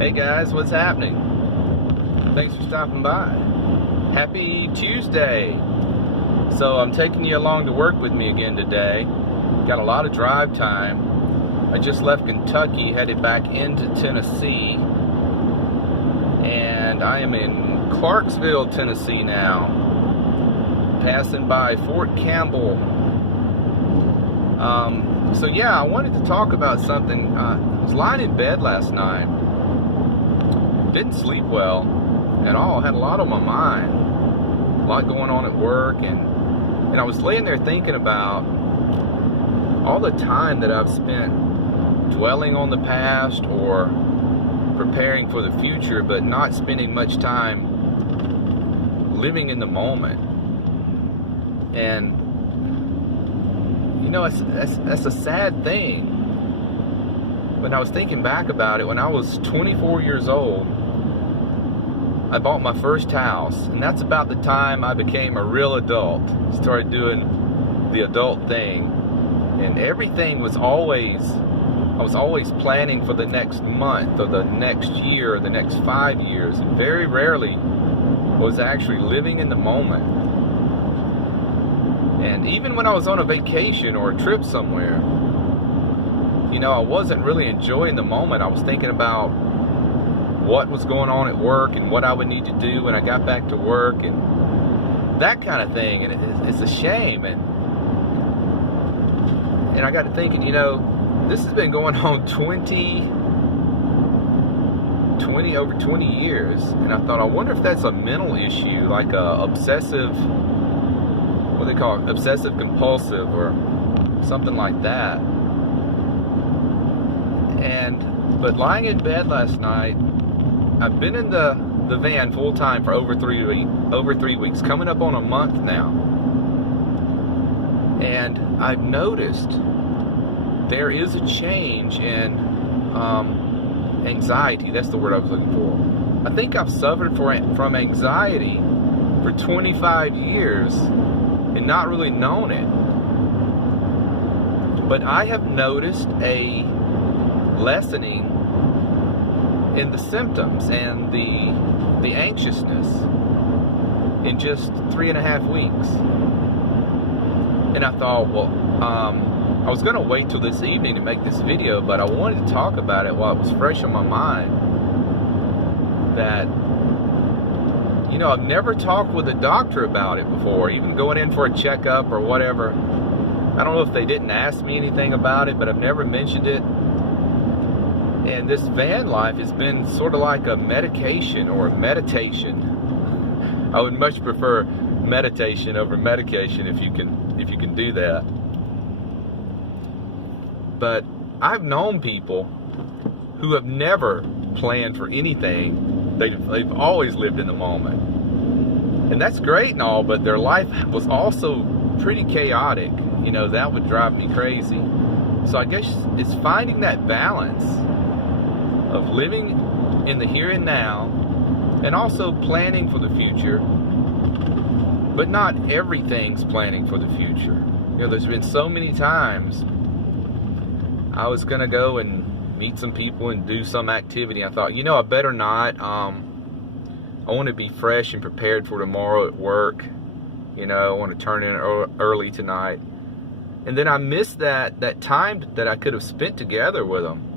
Hey guys, what's happening? Thanks for stopping by. Happy Tuesday. So I'm taking you along to work with me again today. Got a lot of drive time. I just left Kentucky, headed back into Tennessee. And I am in Clarksville, Tennessee now. Passing by Fort Campbell. So yeah, I wanted to talk about something. I was lying in bed last night. Didn't sleep well at all. Had a lot on my mind. A lot going on at work, and I was laying there thinking about all the time that I've spent dwelling on the past or preparing for the future, but not spending much time living in the moment. And you know, that's a sad thing. When I was thinking back about it, when I was 24 years old, I bought my first house, and that's about the time I became a real adult. Started doing the adult thing, and everything was always, I was always planning for the next month or the next year or the next 5 years, and very rarely was actually living in the moment. And even when I was on a vacation or a trip somewhere, you know, I wasn't really enjoying the moment. I was thinking about what was going on at work and what I would need to do when I got back to work and that kind of thing. And it's a shame. And I got to thinking, you know, this has been going on over 20 years. And I thought, I wonder if that's a mental issue, like a obsessive, what they call it, obsessive compulsive or something like that. But lying in bed last night, I've been in the van full time for over 3 weeks, coming up on a month now. And I've noticed there is a change in anxiety. That's the word I was looking for. I think I've suffered from anxiety for 25 years and not really known it. But I have noticed a lessening in the symptoms and the anxiousness in just 3.5 weeks. And I thought, well, I was going to wait till this evening to make this video, but I wanted to talk about it while it was fresh on my mind. That, you know, I've never talked with a doctor about it before, even going in for a checkup or whatever. I don't know if they didn't ask me anything about it, but I've never mentioned it. And this van life has been sort of like a medication or a meditation. I would much prefer meditation over medication if you can do that. But I've known people who have never planned for anything. They've always lived in the moment. And that's great and all, but their life was also pretty chaotic. You know, that would drive me crazy. So I guess it's finding that balance of living in the here and now and also planning for the future, but not everything's planning for the future. You know, there's been so many times I was gonna go and meet some people and do some activity. I thought, you know, I better not. I want to be fresh and prepared for tomorrow at work. You know, I want to turn in early tonight. And then I missed that time that I could have spent together with them.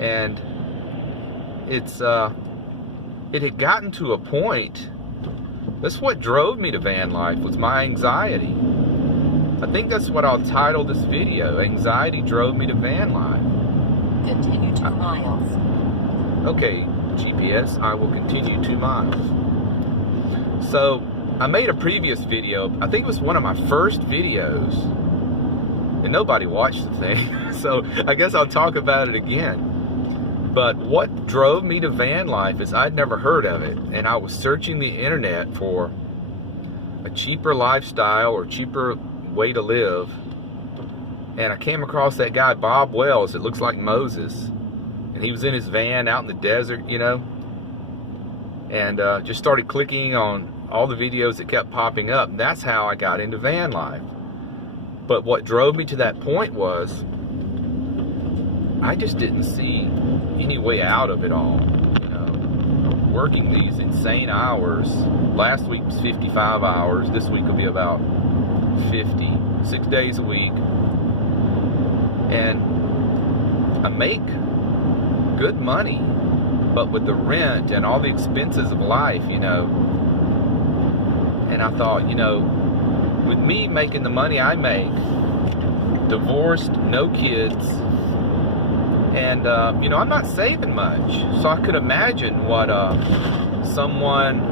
And it had gotten to a point. That's what drove me to van life, was my anxiety. I think that's what I'll title this video. Anxiety drove me to van life. Continue 2 miles. Okay, GPS, I will continue 2 miles. So I made a previous video. I think it was one of my first videos, and nobody watched the thing. So I guess I'll talk about it again. But what drove me to van life is I'd never heard of it, and I was searching the internet for a cheaper lifestyle or cheaper way to live, and I came across that guy Bob Wells. It looks like Moses, and he was in his van out in the desert, you know, and just started clicking on all the videos that kept popping up. And that's how I got into van life. But what drove me to that point was I just didn't see any way out of it all. You know, working these insane hours. Last week was 55 hours. This week will be about 50, 6 days a week. And I make good money, but with the rent and all the expenses of life, you know. And I thought, you know, with me making the money I make, divorced, no kids, and you know, I'm not saving much. So I could imagine what someone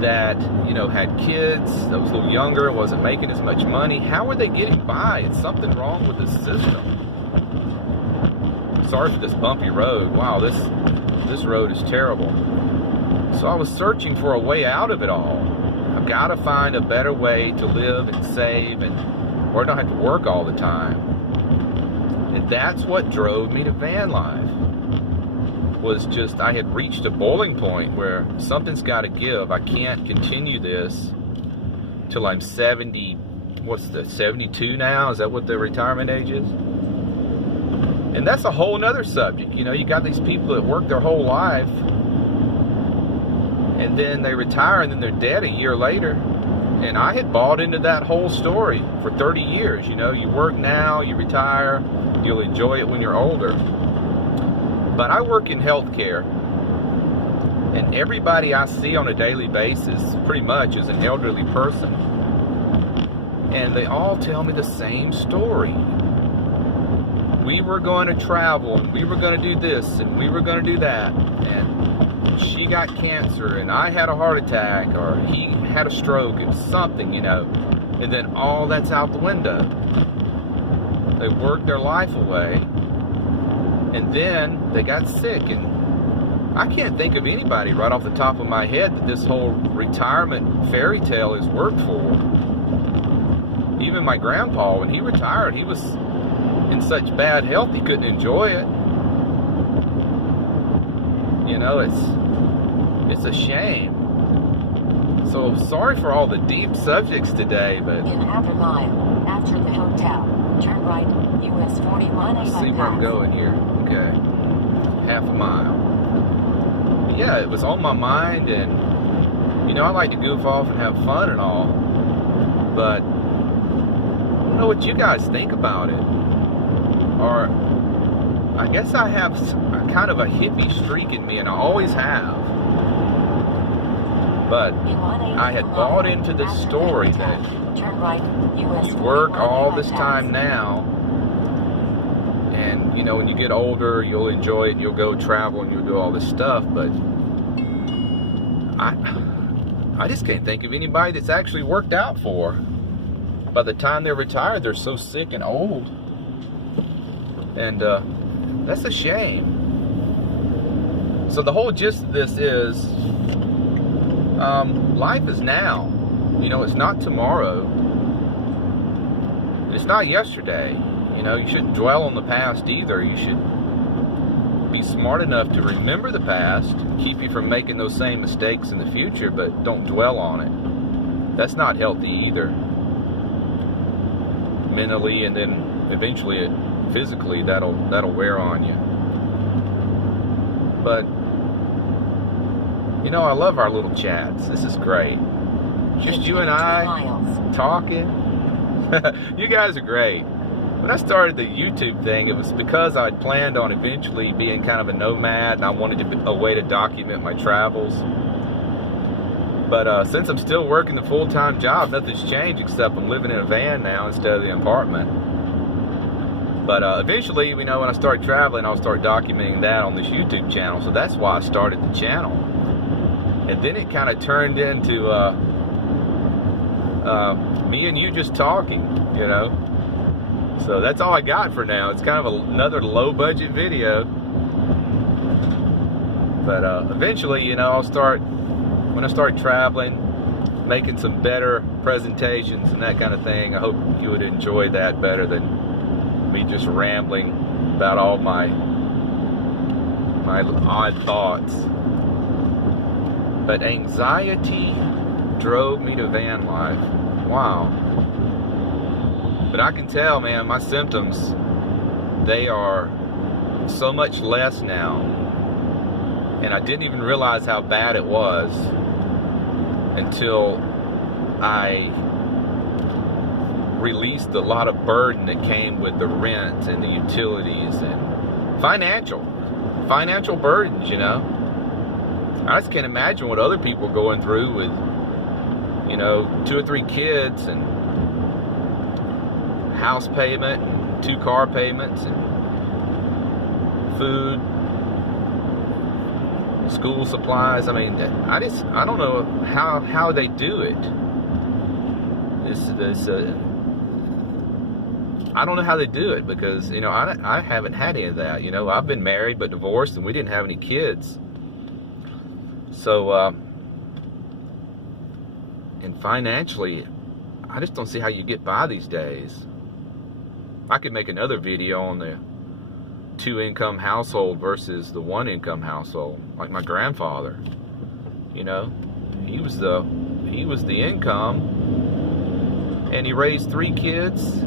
that, you know, had kids, that was a little younger, wasn't making as much money, how are they getting by? It's something wrong with the system. Sorry for this bumpy road. Wow, this road is terrible. So I was searching for a way out of it all. I've got to find a better way to live and save, and where I don't have to work all the time. And that's what drove me to van life. Was just, I had reached a boiling point where something's got to give. I can't continue this till I'm 70. What's the 72 now? Is that what the retirement age is? And that's a whole nother subject. You know, you got these people that work their whole life, and then they retire, and then they're dead a year later. And I had bought into that whole story for 30 years. You know, you work now, you retire, you'll enjoy it when you're older. But I work in healthcare, and everybody I see on a daily basis pretty much is an elderly person. And they all tell me the same story. We were going to travel, and we were going to do this, and we were going to do that. And she got cancer, and I had a heart attack, or he had a stroke, and something, you know. And then all that's out the window. They worked their life away. And then they got sick, and I can't think of anybody right off the top of my head that this whole retirement fairy tale has worked for. Even my grandpa, when he retired, he was in such bad health he couldn't enjoy it. You know, it's a shame. So sorry for all the deep subjects today, but In half a mile, after the hotel, turn right, US 41 let's see where I'm going here. Okay, half a mile. But yeah, it was on my mind, and you know, I like to goof off and have fun and all, but I don't know what you guys think about it. Or I guess I have kind of a hippie streak in me, and I always have. But I had bought into this story that you work all this time now, and you know, when you get older, you'll enjoy it, and you'll go travel, and you'll do all this stuff. But I just can't think of anybody that's actually worked out for. By the time they're retired, they're so sick and old, and that's a shame. So the whole gist of this is, life is now. You know, it's not tomorrow. It's not yesterday. You know, you shouldn't dwell on the past either. You should be smart enough to remember the past, keep you from making those same mistakes in the future, but don't dwell on it. That's not healthy either. Mentally, and then eventually physically, that'll wear on you. But you know, I love our little chats. This is great. Just you and I talking. You guys are great. When I started the YouTube thing, it was because I'd planned on eventually being kind of a nomad, and I wanted a way to document my travels. But since I'm still working the full-time job, nothing's changed except I'm living in a van now instead of the apartment. But eventually, you know, when I start traveling, I'll start documenting that on this YouTube channel. So that's why I started the channel. And then it kind of turned into me and you just talking, you know. So that's all I got for now. It's kind of another low-budget video. But eventually, you know, when I start traveling, making some better presentations and that kind of thing, I hope you would enjoy that better than me just rambling about all my odd thoughts. But anxiety drove me to van life. Wow. But I can tell, man, my symptoms, they are so much less now, and I didn't even realize how bad it was until I released a lot of burden that came with the rent and the utilities and financial burdens, you know. I just can't imagine what other people are going through with, you know, 2 or 3 kids and house payment and 2 car payments and food, school supplies. I mean, I don't know how they do it. I don't know how they do it, because, you know, I haven't had any of that. You know, I've been married but divorced, and we didn't have any kids. So, and financially, I just don't see how you get by these days. I could make another video on the 2-income household versus the 1-income household, like my grandfather. You know, he was the income, and he raised 3 kids,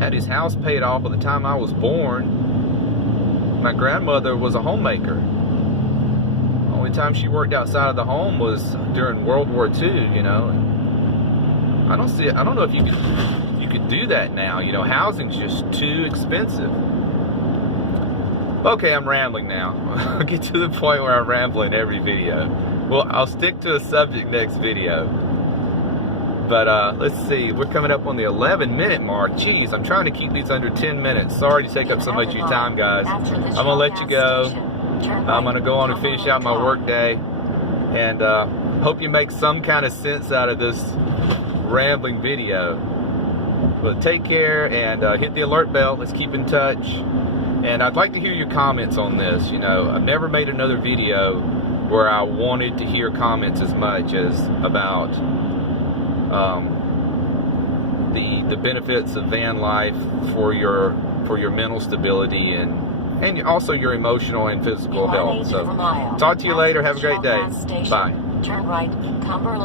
had his house paid off by the time I was born. My grandmother was a homemaker. Only time she worked outside of the home was during World War II, you know. And I don't know if you could do that now. You know, housing's just too expensive. Okay, I'm rambling now. I'll get to the point where I ramble in every video. Well, I'll stick to a subject next video. But let's see, we're coming up on the 11-minute mark. Jeez, I'm trying to keep these under 10 minutes. Sorry to take up so much of your time, guys. I'm gonna let you go. I'm gonna go on and finish out my work day, and hope you make some kind of sense out of this rambling video. But take care, and hit the alert bell. Let's keep in touch. And I'd like to hear your comments on this. You know, I've never made another video where I wanted to hear comments as much as about the benefits of van life for your mental stability and also your emotional and physical health. So talk to you later. Have a great day. Bye. Turn right, Cumberland.